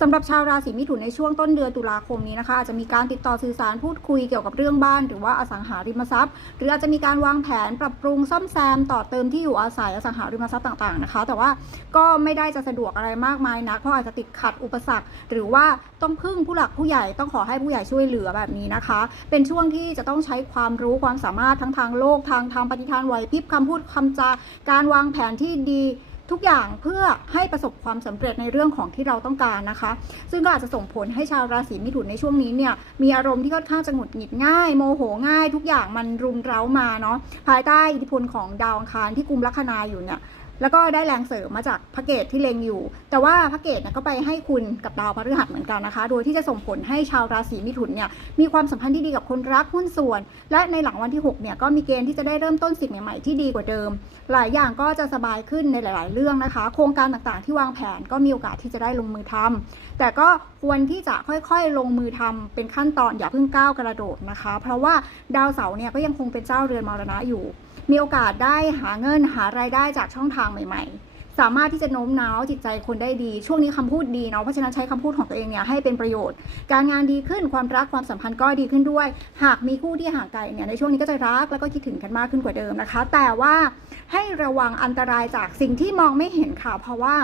สำหรับชาวราศีมิถุนในช่วงต้นเดือนตุลาคมนี้นะคะอาจจะมีการติดต่อสื่อสารพูดคุยเกี่ยวกับเรื่องบ้าน หรือว่าอสังหาริมทรัพย์ หรืออาจจะมีการวางแผนปรับปรุงซ่อมแซมต่อเติมที่อยู่อาศัยอสังหาริมทรัพย์ต่างๆนะคะ แต่ว่าก็ไม่ได้จะสะดวกอะไรมากมายนักเพราะอาจจะติดขัดอุปสรรค หรือว่าต้องพึ่งผู้หลักผู้ใหญ่ต้องขอให้ผู้ใหญ่ช่วยเหลือแบบนี้นะคะ เป็นช่วงที่จะต้องใช้ความรู้ความสามารถทั้งทางโลกทางทางปฏิทานไหวพริบคำพูดคำจาการวางแผนที่ดี ทุกอย่างเพื่อให้ประสบความสำเร็จในเรื่องของที่เราต้องการนะคะ ซึ่งก็อาจจะส่งผลให้ชาวราศีมิถุนในช่วงนี้เนี่ยมีอารมณ์ที่ค่อนข้างจะหงุดหงิดง่าย โมโหง่าย ทุกอย่างมันรุมเร้ามาเนาะภายใต้อิทธิพลของดาวอังคารที่กุมลัคนาอยู่เนี่ย แล้วก็ได้แรงเสริมมาจากพระเกตที่เลงอยู่ แต่ว่าพระเกตเนี่ยก็ไปให้คุณกับดาวพฤหัสเหมือนกันนะคะ โดยที่จะส่งผลให้ชาวราศีมิถุนเนี่ยมีความสัมพันธ์ที่ดีกับคนรักหุ้นส่วน และในหลังวันที่6เนี่ยก็มีเกณฑ์ที่จะได้เริ่มต้นสิ่งใหม่ๆที่ดีกว่าเดิม หลายอย่างก็จะสบายขึ้นในหลาย ๆ เรื่องนะคะ โครงการต่างๆ ที่วางแผนก็มีโอกาสที่จะได้ลงมือทำแต่ก็ควรที่จะค่อยๆ ลงมือทำเป็นขั้นตอนอย่าเพิ่งก้าวกระโดดนะคะ เพราะว่าดาวเสาร์เนี่ยก็ยังคงเป็นเจ้าเรือนมรณะอยู่ มีโอกาสได้หาเงินหารายได้จากช่องทางใหม่ ๆ สามารถที่จะโน้มน้าวจิตใจคนได้ดี ช่วงนี้คำพูดดีเนาะเพราะฉะนั้นใช้คำพูดของตัวเองเนี่ยให้เป็นประโยชน์ การงานดีขึ้นความรักความสัมพันธ์ก็ดีขึ้นด้วย หากมีคู่ที่ห่างไกลเนี่ยในช่วงนี้ก็จะรักแล้วก็คิดถึงกันมากขึ้นกว่าเดิมนะคะ แต่ว่าให้ระวังอันตรายจากสิ่งที่มองไม่เห็นค่ะเพราะว่า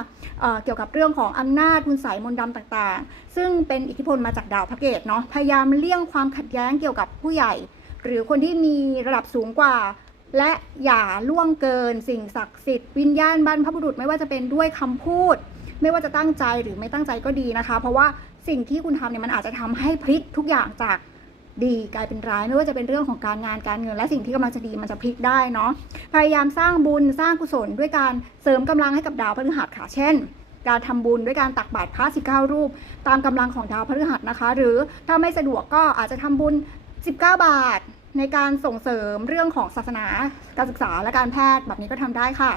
เเกี่ยวกับเรื่องของอำนาจคุณใสยมนต์ดำต่างๆ ซึ่งเป็นอิทธิพลมาจากดาวพระเกตเนาะพยายามเลี่ยงความขัดแย้งเกี่ยวกับผู้ใหญ่ หรือคนที่มีระดับสูงกว่า และอย่าล่วงเกินสิ่งศักดิ์สิทธิ์วิญญาณบรรพบุรุษไม่ว่าจะเป็นด้วยคำพูด ไม่ว่าจะตั้งใจหรือไม่ตั้งใจก็ดีนะคะ เพราะว่าสิ่งที่คุณทำเนี่ยมันอาจจะทำให้พลิกทุกอย่างจากดีกลายเป็นร้ายไม่ว่าจะเป็นเรื่องของการงานการเงิน และสิ่งที่กำลังจะดีมันจะพลิกได้เนาะพยายามสร้างบุญสร้างกุศลด้วยการเสริมกำลังให้กับดาวพฤหัสค่ะเช่น การทำบุญด้วยการตักบาตรพระ19รูป ตามกำลังของดาวพฤหัสนะคะ หรือถ้าไม่สะดวกก็อาจจะทำบุญ 19 บาท ในการส่งเสริมเรื่องของศาสนาการศึกษาและการแพทย์แบบนี้ก็ทำได้ค่ะ